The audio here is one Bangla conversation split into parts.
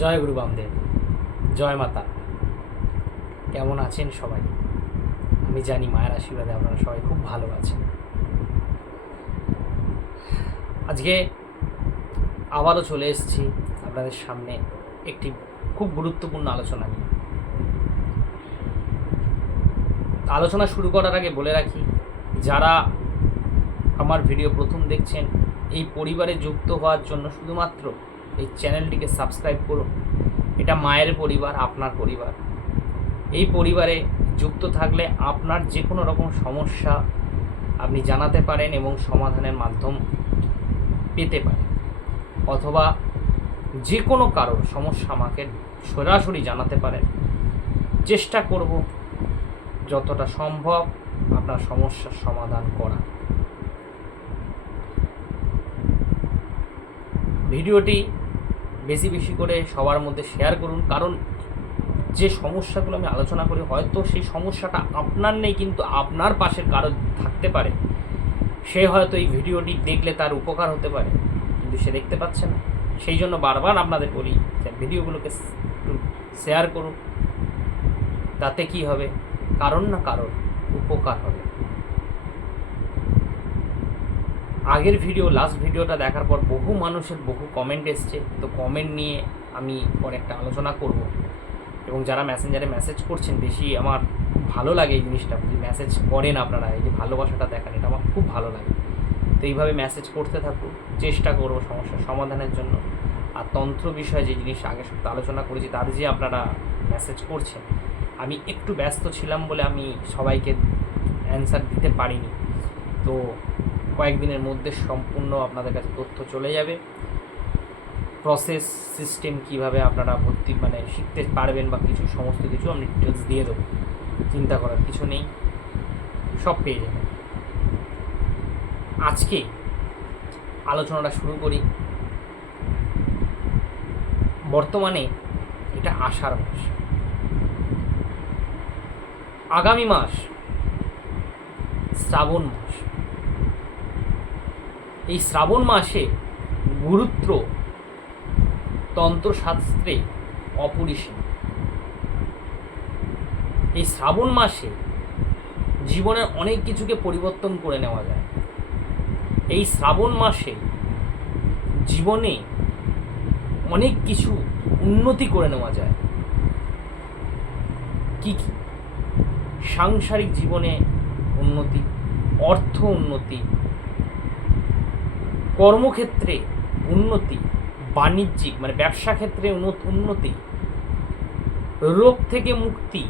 জয় গুরু বামদেব, জয় মাতা। কেমন আছেন সবাই? আমি জানি মায়ের আশীর্বাদে আপনারা সবাই খুব ভালো আছেন। আজকে আবারও চলে এসেছি আপনাদের সামনে একটি খুব গুরুত্বপূর্ণ আলোচনা নিয়ে। আলোচনা শুরু করার আগে বলে রাখি, যারা আমার ভিডিও প্রথম দেখছেন, এই পরিবারে যুক্ত হওয়ার জন্য শুধুমাত্র এই চ্যানেলটিকে সাবস্ক্রাইব করুন। এটা মায়ের পরিবার, আপনার পরিবার। এই পরিবারে যুক্ত থাকলে আপনার যে কোনো রকম সমস্যা আপনি জানাতে পারেন এবং সমাধানের মাধ্যম পেতে পারেন, অথবা যে কোনো কারোর সমস্যা আমাকে সরাসরি জানাতে পারেন। চেষ্টা করব যতটা সম্ভব আপনার সমস্যার সমাধান করা। ভিডিওটি বেশি বেশি করে সবার মধ্যে শেয়ার করুন, কারণ যে সমস্যাগুলো আমি আলোচনা করি হয়তো সেই সমস্যাটা আপনার নেই, কিন্তু আপনার পাশের কারো থাকতে পারে। সে হয়তো এই ভিডিওটি দেখলে তার উপকার হতে পারে, কিন্তু সে দেখতে পাচ্ছে না। সেই জন্য বারবার আপনাদের বলি যে ভিডিওগুলোকে একটু শেয়ার করুন। তাতে কি হবে, কারণ না কারোর উপকার হবে। আগের ভিডিও, লাস্ট ভিডিওটা দেখার পর বহু মানুষের বহু কমেন্ট এসছে, তো কমেন্ট নিয়ে আমি পরে একটা আলোচনা করব। এবং যারা মেসেঞ্জারে মেসেজ করছেন, বেশি আমার ভালো লাগে এই জিনিসটা। মেসেজ করেন আপনারা, এই যে ভালোবাসাটা দেখান, এটা আমার খুব ভালো লাগে। তো এইভাবে মেসেজ করতে থাকুন, চেষ্টা করব সমস্যার সমাধানের জন্য। আর তন্ত্র বিষয়ে যে জিনিস আগে সপ্তাহে আলোচনা করেছি, তার যে আপনারা মেসেজ করছেন, আমি একটু ব্যস্ত ছিলাম বলে আমি সবাইকে অ্যান্সার দিতে পারিনি। তো কয়েকদিনের মধ্যে সম্পূর্ণ আপনাদের কাছে তথ্য চলে যাবে। প্রসেস সিস্টেম কিভাবে আপনারা শিখতে পারবেন বা কিছু সমস্ত কিছু আমি ডিটেলস দিয়ে দেবো। চিন্তা করার কিছু নেই, সব পেয়ে যাবেন। আজকে আলোচনাটা শুরু করি। বর্তমানে এটা আষাঢ় মাস, আগামী মাস শ্রাবণ মাস। এই শ্রাবণ মাসে গুরুত্ব তন্ত্রশাস্ত্রে অপরিসীম। এই শ্রাবণ মাসে জীবনের অনেক কিছুকে পরিবর্তন করে নেওয়া যায়। এই শ্রাবণ মাসে জীবনে অনেক কিছু উন্নতি করে নেওয়া যায়। কি কি? সাংসারিক জীবনে উন্নতি, অর্থ উন্নতি, কর্মক্ষেত্রে উন্নতি, বাণিজ্যিক ব্যবসা ক্ষেত্রে উন্নতি, রোগ থেকে মুক্তি,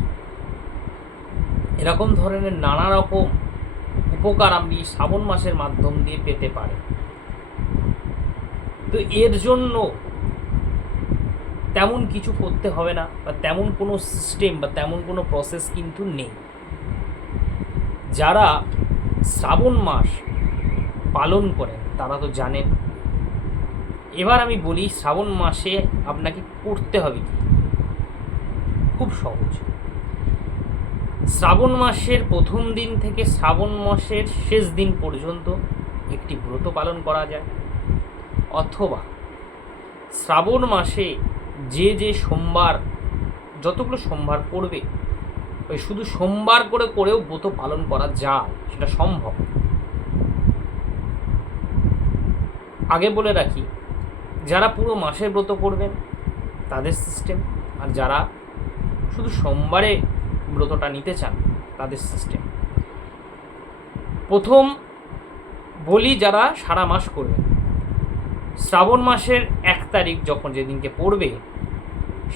এরকম ধরনের নানা রকম উপকার আপনি শ্রাবণ মাসের মাধ্যম দিয়ে পেতে পারেন। তো এর জন্য তেমন কিছু করতে হবে না, বা তেমন কোনো সিস্টেম বা তেমন কোনো প্রসেস কিন্তু নেই। যারা শ্রাবণ মাস পালন করেন তারা তো জানেন। এবার আমি বলি শ্রাবণ মাসে আপনাকে করতে হবে কি। খুব সহজ। শ্রাবণ মাসের প্রথম দিন থেকে শ্রাবণ মাসের শেষ দিন পর্যন্ত একটি ব্রত পালন করা যায়, অথবা শ্রাবণ মাসে যে যে সোমবার, যতগুলো সোমবার পড়বে, ওই শুধু সোমবার করেও ব্রত পালন করা যায়, সেটা সম্ভব। আগে বলে রাখি, যারা পুরো মাসের ব্রত করবেন তাদের সিস্টেম, আর যারা শুধু সোমবারে ব্রতটা নিতে চান তাদের সিস্টেম। প্রথম বলি, যারা সারা মাস করবেন, শ্রাবণ মাসের 1 তারিখ যখন যেদিনকে পড়বে,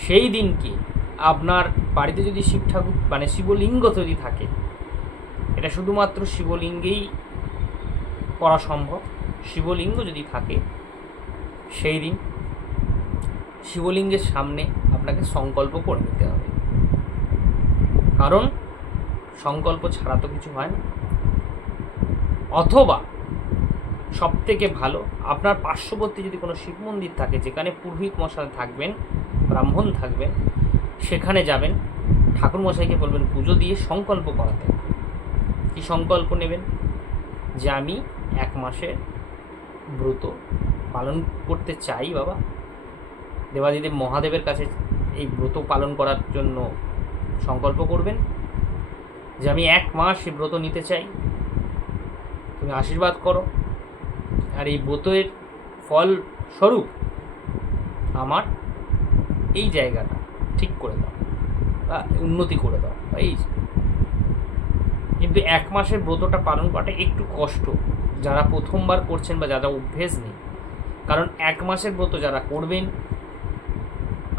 সেই দিনকে আপনার বাড়িতে যদি শিব ঠাকুর শিবলিঙ্গ যদি থাকে, এটা শুধুমাত্র শিবলিঙ্গেই করা সম্ভব। শিবলিঙ্গ যদি থাকে, সেই দিন শিবলিঙ্গের সামনে আপনাকে সংকল্প করে নিতে হবে, কারণ সংকল্প ছাড়া তো কিছু হয় না। অথবা সবথেকে ভালো, আপনার পার্শ্ববর্তী যদি কোনো শিব মন্দির থাকে, যেখানে পুরোহিত মশাই থাকবেন, ব্রাহ্মণ থাকবেন, সেখানে যাবেন, ঠাকুরমশাইকে বলবেন পুজো দিয়ে সংকল্প করাতে। কি সংকল্প নেবেন? যে আমি 1 মাসের ব্রত পালন করতে চাই বাবা, দেবাদিদেব মহাদেবের কাছে এই ব্রত পালন করার জন্য সংকল্প করবেন যে আমি 1 মাস এই ব্রত নিতে চাই, তুমি আশীর্বাদ করো, আর এই ব্রতের ফল স্বরূপ আমার এই জায়গাটা ঠিক করে দাও বা উন্নতি করে দাও। এই কিন্তু 1 মাসের ব্রতটা পালন করাটা একটু কষ্ট যারা প্রথমবার করছেন বা যারা অভ্যেস নেই। কারণ 1 মাসের ব্রত যারা করবেন,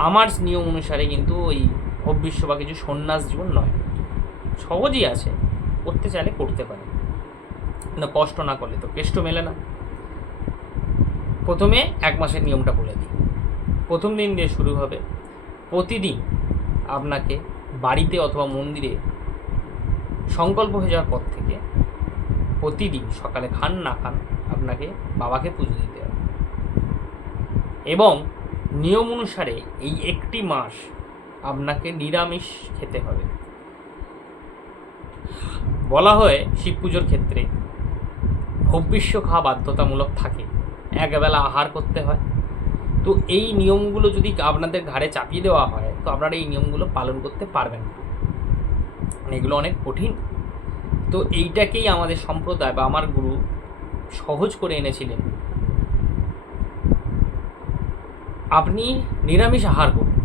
আমার নিয়ম অনুসারে কিন্তু ওই হব্বিষ্য বা কিছু সন্ন্যাস জীবন নয়, সহজই আছে, করতে চাইলে করতে পারে না, কষ্ট না করলে তো কেষ্ট মেলে না। প্রথমে 1 মাসের নিয়মটা বলে দিই। প্রথম দিন দিয়ে শুরু হবে। প্রতিদিন আপনাকে বাড়িতে অথবা মন্দিরে সংকল্প হয়ে যাওয়ার পর থেকে প্রতিদিন সকালে খান না খান আপনাকে বাবাকে পুজো দিতে হবে, এবং নিয়ম অনুসারে এই 1টি মাস আপনাকে নিরামিষ খেতে হবে। বলা হয় শিব পুজোর ক্ষেত্রে হব্বিষ্য খাওয়া বাধ্যতামূলক থাকে, 1 বেলা আহার করতে হয়। তো এই নিয়মগুলো যদি আপনাদের ঘাড়ে চাপিয়ে দেওয়া হয় তো আপনারা এই নিয়মগুলো পালন করতে পারবেন না, এগুলো অনেক কঠিন। তো এইটাকেই আমাদের সম্প্রদায় বা আমার গুরু সহজ করে এনেছিলেন। আপনি নিরামিষ আহার করুন,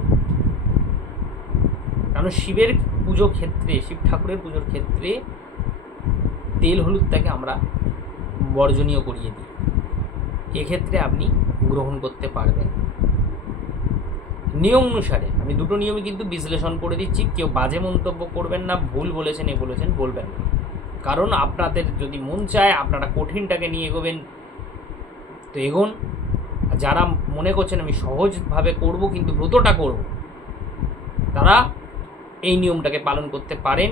কারণ শিবের পুজো ক্ষেত্রে, শিব ঠাকুরের পুজোর ক্ষেত্রে তেল হলুদটাকে আমরা বর্জনীয় করিয়ে দিই, এক্ষেত্রে আপনি গ্রহণ করতে পারবেন। নিয়ম অনুসারে আমি 2টো নিয়মই কিন্তু বিশ্লেষণ করে দিচ্ছি, কেউ বাজে মন্তব্য করবেন না, ভুল বলেছেন এ বলেছেন বলবেন না। কারণ আপনাদের যদি মন চায় আপনারা কঠিনটাকে নিয়ে এগোবেন তো এগোন, যারা মনে করছেন আমি সহজভাবে করব কিন্তু ব্রতটা করব, তারা এই নিয়মটাকে পালন করতে পারেন,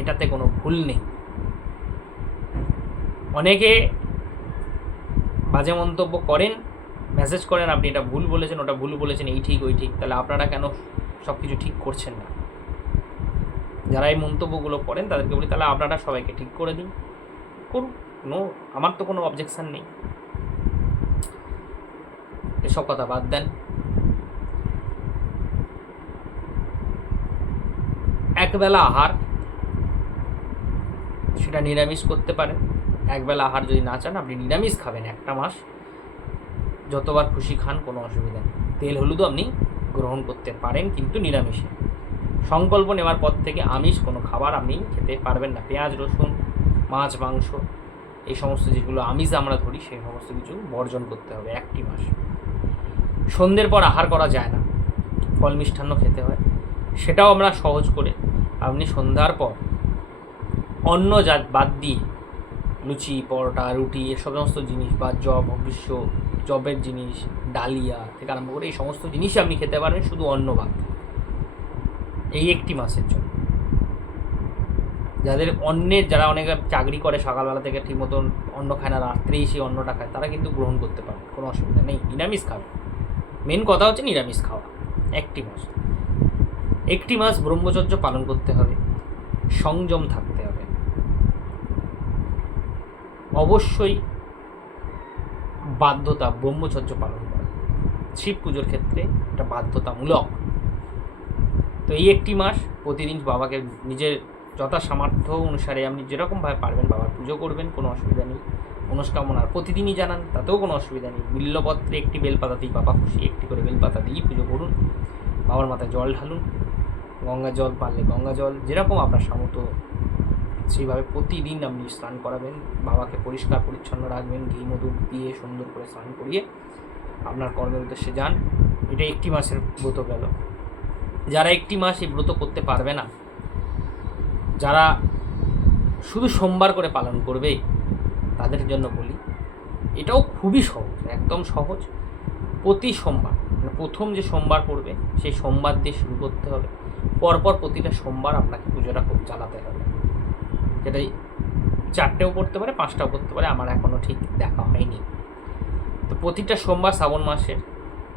এটাতে কোনো ভুল নেই। অনেকে বাজে মন্তব্য করেন, মেসেজ করেন আপনি এটা ভুল বলেছেন, ওটা ভুল বলেছেন, এই ঠিক ওই ঠিক, তাহলে আপনারা কেন সব কিছু ঠিক করছেন না? যারা এই মন্তব্যগুলো করেন তাদেরকে বলি তাহলে আপনারা সবাইকে ঠিক করে দিন, করুন, আমার তো কোনো অবজেকশান নেই, এসব কথা বাদ দেন। 1 বেলা আহার সেটা নিরামিষ করতে পারেন। 1 বেলা আহার যদি না চান আপনি নিরামিষ খাবেন 1টা মাস, যতবার খুশি খান, কোনো অসুবিধা নেই। তেল হলুদও আপনি গ্রহণ করতে পারেন কিন্তু নিরামিষে। সংকল্প নেওয়ার পর থেকে আমিষ কোনো খাবার আপনি খেতে পারবেন না, পেঁয়াজ রসুন মাছ মাংস এই সমস্ত যেগুলো আমিষ আমরা ধরি সেই সমস্ত কিছু বর্জন করতে হবে 1টি মাস। সন্ধ্যের পর আহার করা যায় না, ফল মিষ্টান্ন খেতে হয়, সেটাও আমরা সহজ করে আপনি সন্ধ্যার পর অন্ন জাত বাদ দিয়ে লুচি পরোটা রুটি এসব সমস্ত জিনিস বা ভবিষ্য জবের জিনিস ডালিয়া থেকে আরম্ভ করে এই সমস্ত জিনিসই আপনি খেতে পারবেন, শুধু অন্ন বাদ, এই 1টি মাসের জন্য। যাদের অন্যের, যারা অনেকে চাকরি করে সকালবেলা থেকে ঠিক মতন অন্ন খায় না, রাত্রেই সেই অন্নটা খায়, তারা কিন্তু গ্রহণ করতে পারে, কোনো অসুবিধা নেই, নিরামিষ খাবে। মেন কথা হচ্ছে নিরামিষ খাওয়া। 1টি মাস 1টি মাস ব্রহ্মচর্য পালন করতে হবে, সংযম থাকতে হবে, অবশ্যই বাধ্যতা ব্রহ্মচর্য পালন করা শিব পুজোর ক্ষেত্রে এটা বাধ্যতামূলক। তো এই 1টি মাস প্রতিদিন বাবাকে নিজের যথা সামর্থ্য অনুসারে আপনি যেরকমভাবে পারবেন বাবার পুজো করবেন, কোনো অসুবিধা নেই। মনস্কামনার প্রতিদিনই জানান, তাতেও কোনো অসুবিধা নেই। বিল্লপত্রে 1টি বেলপাতা দিই, বাবা খুশি, 1টি করে বেলপাতা দিই পুজো করুন, বাবার মাথায় জল ঢালুন, গঙ্গা জল পারলে গঙ্গা জল, যেরকম আপনার সামর্থ্য সেইভাবে প্রতিদিন আপনি স্নান করাবেন, বাবাকে পরিষ্কার পরিচ্ছন্ন রাখবেন, ঘি মধু দিয়ে সুন্দর করে স্নান করিয়ে আপনার কর্মের উদ্দেশ্যে যান। এটা 1টি মাসের ব্রত গেল। যারা 1টি মাস এই ব্রত করতে পারবে না, যারা শুধু সোমবার করে পালন করবে, তাদের জন্য বলি এটাও খুবই সহজ, একদম সহজ। প্রতি সোমবার মানে প্রথম যে সোমবার পড়বে সেই সোমবার দিয়ে শুরু করতে হবে, পরপর প্রতিটা সোমবার আপনাকে পুজোটা খুব চালাতে হবে। যেটাই 4টেও পড়তে পারে 5টাও পড়তে পারে, আমার এখনও ঠিক দেখা হয়নি। তো প্রতিটা সোমবার শ্রাবণ মাসের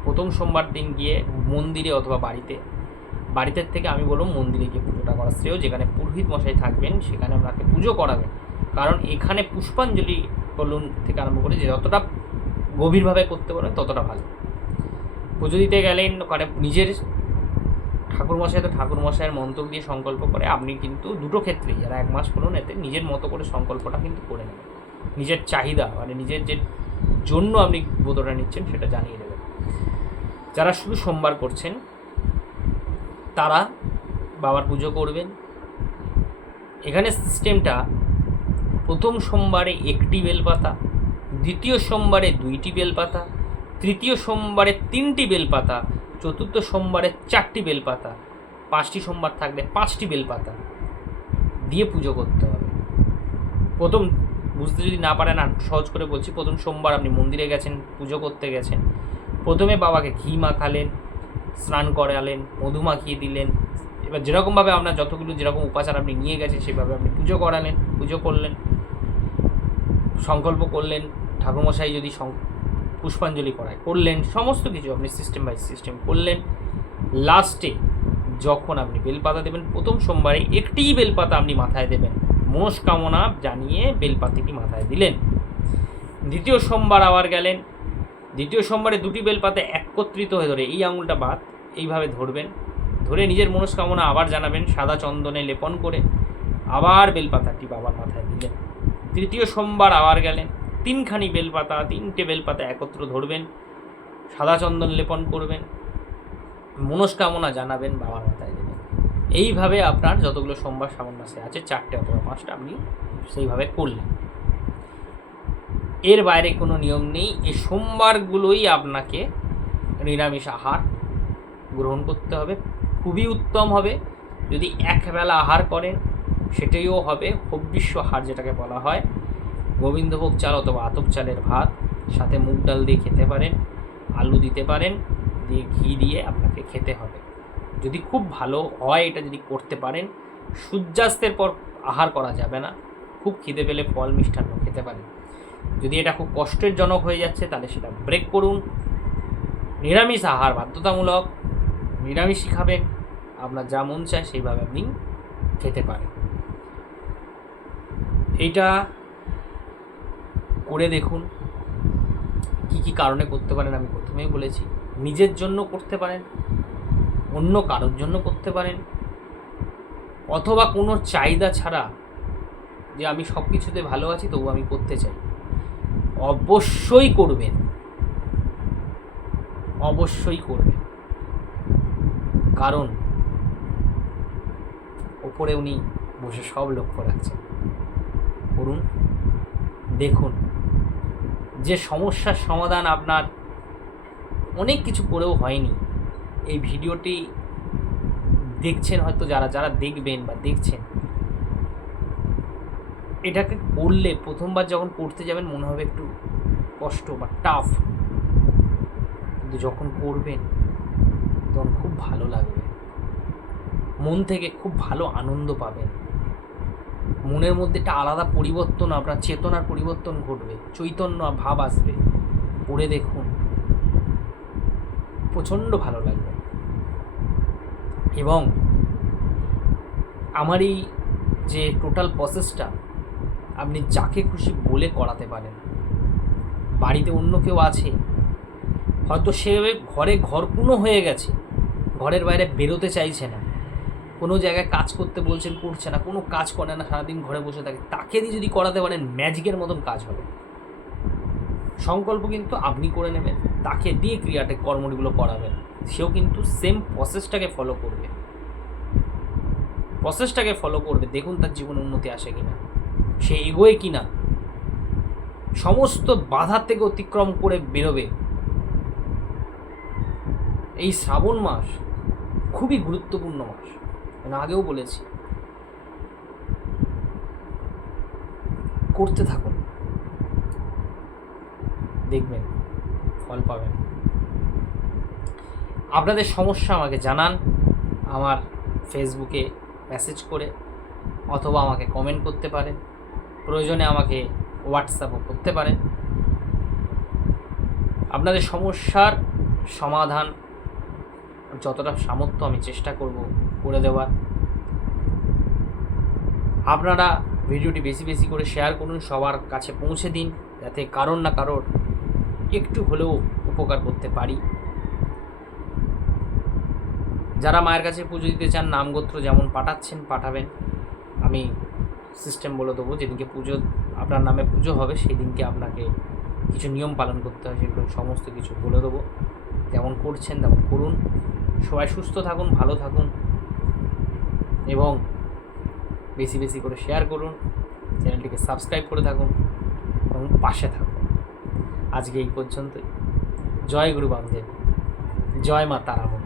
প্রথম সোমবার দিন গিয়ে মন্দিরে অথবা বাড়িতে থেকে আমি বলবো মন্দিরে গিয়ে পুজোটা করা শ্রেয়, যেখানে পুরোহিত মশাই থাকবেন সেখানে আপনাকে পুজো করাবেন। কারণ এখানে পুষ্পাঞ্জলি বলুন থেকে আরম্ভ করে যে যতটা গভীরভাবে করতে পারবেন ততটা ভালো। পুজো দিতে গেলেন, ওখানে নিজের ঠাকুরমশাই তো ঠাকুরমশাইয়ের মন্ত্র দিয়ে সংকল্প করে, আপনি কিন্তু দুটো ক্ষেত্রেই যারা 1 মাস করুন এতে নিজের মতো করে সংকল্পটা কিন্তু করে নেবেন, নিজের চাহিদা মানে নিজের যে জন্য আপনি ব্রতটা নিচ্ছেন সেটা জানিয়ে দেবেন। যারা শুধু সোমবার করছেন তারা বাবার পুজো করবেন। এখানে সিস্টেমটা প্রথম সোমবারে 1টি বেলপাতা, দ্বিতীয় সোমবারে 2টি বেলপাতা, তৃতীয় সোমবারে 3টি বেলপাতা, চতুর্থ সোমবারে 4টি বেলপাতা, 5টি সোমবার থাকলে 5টি বেলপাতা দিয়ে পুজো করতে হবে। প্রথম বুঝতে যদি না পারেন আর সহজ করে বলছি, প্রথম সোমবার আপনি মন্দিরে গেছেন, পুজো করতে গেছেন, প্রথমে বাবাকে ঘি মাখালেন, স্নান করালেন, মধু মাখিয়ে দিলেন, এবার যেরকমভাবে আপনার যতগুলো যেরকম উপাচার আপনি নিয়ে গেছেন সেভাবে আপনি পুজো করালেন, পুজো করলেন, সংকল্প করলেন, ঠাকুরমশাই যদি পুষ্পাঞ্জলি করায় করলেন, সমস্ত কিছু আপনি সিস্টেম বাই সিস্টেম করলেন। লাস্টে যখন আপনি বেলপাতা দেবেন, প্রথম সোমবারে 1টিই বেলপাতা আপনি মাথায় দেবেন, মনস্কামনা জানিয়ে বেলপাতিটি মাথায় দিলেন। দ্বিতীয় সোমবার আবার গেলেন, দ্বিতীয় সোমবারে 2টি বেলপাতা একত্রিত হয়ে ধরে এই আঙুলটা বাদ এইভাবে ধরবেন, ধরে নিজের মনস্কামনা আবার জানাবেন, সাদা চন্দনে লেপন করে আবার বেলপাতাটি বাবার মাথায় দিলেন। তৃতীয় সোমবার আবার গেলেন, 3খানি বেলপাতা, 3টে বেলপাতা একত্র ধরবেন, সাদা চন্দন লেপন করবেন, মনস্কামনা জানাবেন, বাবার মাথায় দেবেন। এইভাবে আপনার যতগুলো সোমবার শ্রাবণ মাসে আছে 4টে অথবা 5টা আপনি সেইভাবে করলেন। এর বাইরে কোনো নিয়ম নেই। এই সোমবারগুলোই আপনাকে নিরামিষ আহার গ্রহণ করতে হবে। খুবই উত্তম হবে যদি একবেলা আহার করেন, সেটাইও হবে হবিষ্য আহার যেটাকে বলা হয়। গোবিন্দভোগ চাল অথবা আতপ চালের ভাত, সাথে মুগ ডাল দিয়ে খেতে পারেন, আলু দিতে পারেন, দিয়ে ঘি দিয়ে আপনাকে খেতে হবে। যদি খুব ভালো হয় এটা যদি করতে পারেন, সূর্যাস্তের পর আহার করা যাবে না, খুব খিদে পেলে ফল মিষ্টান্ন খেতে পারেন। যদি এটা খুব কষ্টের জনক হয়ে যাচ্ছে তাহলে সেটা ব্রেক করুন। নিরামিষ আহার বাধ্যতামূলক, নিরামিষই খাবেন, আপনার যা মন চায় সেইভাবে আপনি খেতে পারেন। এইটা করে দেখুন কি কি কারণে করতে পারেন। আমি প্রথমেই বলেছি নিজের জন্য করতে পারেন, অন্য কারোর জন্য করতে পারেন, অথবা কোনো চাহিদা ছাড়া যে আমি সব কিছুতে ভালো আছি তবু আমি করতে চাই, অবশ্যই করবেন, অবশ্যই করবেন। কারণ ওপরে উনি বসে সব লক্ষ্য রাখছেন। করুন, দেখুন যে সমস্যার সমাধান আপনার অনেক কিছু করেও হয়নি। এই ভিডিওটি দেখছেন হয়তো যারা যারা দেখবেন বা দেখছেন, এটাকে করলে প্রথমবার যখন করতে যাবেন মনে হবে একটু কষ্ট বা টাফ, কিন্তু যখন করবেন তখন খুব ভালো লাগবে, মন থেকে খুব ভালো আনন্দ পাবেন, মনের মধ্যে একটা আলাদা পরিবর্তন, আপনার চেতনার পরিবর্তন ঘটবে, চৈতন্য ভাব আসবে। করে দেখুন, প্রচণ্ড ভালো লাগবে। এবং আমার এই যে টোটাল প্রসেসটা আপনি যাকে খুশি বলে করাতে পারেন। বাড়িতে অন্য কেউ আছে, হয়তো সে ঘরে ঘরকুনো হয়ে গেছে, ঘরের বাইরে বেরোতে চাইছে না, কোনো জায়গায় কাজ করতে বলছেন করছে না, কোনো কাজ করে না, সারাদিন ঘরে বসে থাকে, তাকে দিয়ে যদি করাতে পারেন ম্যাজিকের মতন কাজ হবে। সংকল্প কিন্তু আপনি করে নেবেন, তাকে দিয়ে ক্রিয়াটে কর্মগুলো করাবেন, সেও কিন্তু সেম প্রসেসটাকে ফলো করবে, দেখুন তার জীবনে উন্নতি আসে কিনা, সে এগোয় কিনা, সমস্ত বাধার থেকে অতিক্রম করে বেরোবে। এই শ্রাবণ মাস খুবই গুরুত্বপূর্ণ মাস, আমি আগেও বলেছি। করতে থাকুন, দেখবেন ফল পাবেন। আপনাদের সমস্যা আমাকে জানান আমার ফেসবুকে মেসেজ করে, অথবা আমাকে কমেন্ট করতে পারেন, প্রয়োজনে আমাকে হোয়াটসঅ্যাপও করতে পারেন। আপনাদের সমস্যার সমাধান যতটা সামর্থ্য আমি চেষ্টা করব করে দেওয়ার। আপনারা ভিডিওটি বেশি বেশি করে শেয়ার করুন, সবার কাছে পৌঁছে দিন, যাতে কারোর না কারোর একটু হলেও উপকার করতে পারি। যারা মায়ের কাছে পুজো দিতে চান নামগোত্র যেমন পাঠাচ্ছেন পাঠাবেন, আমি সিস্টেম বলে দেবো। যেদিনকে পুজো আপনার নামে পুজো হবে সেই দিনকে আপনাকে কিছু নিয়ম পালন করতে হয়, সেগুলো সমস্ত কিছু বলে দেবো। যেমন করছেন তেমন করুন। সবাই সুস্থ থাকুন, ভালো থাকুন এবং বেশি বেশি করে শেয়ার করুন, চ্যানেলটিকে সাবস্ক্রাইব করে থাকুন এবং পাশে থাকুন। আজকে এই পর্যন্তই। জয় গুরু বামদেব, জয় মা তারামণি।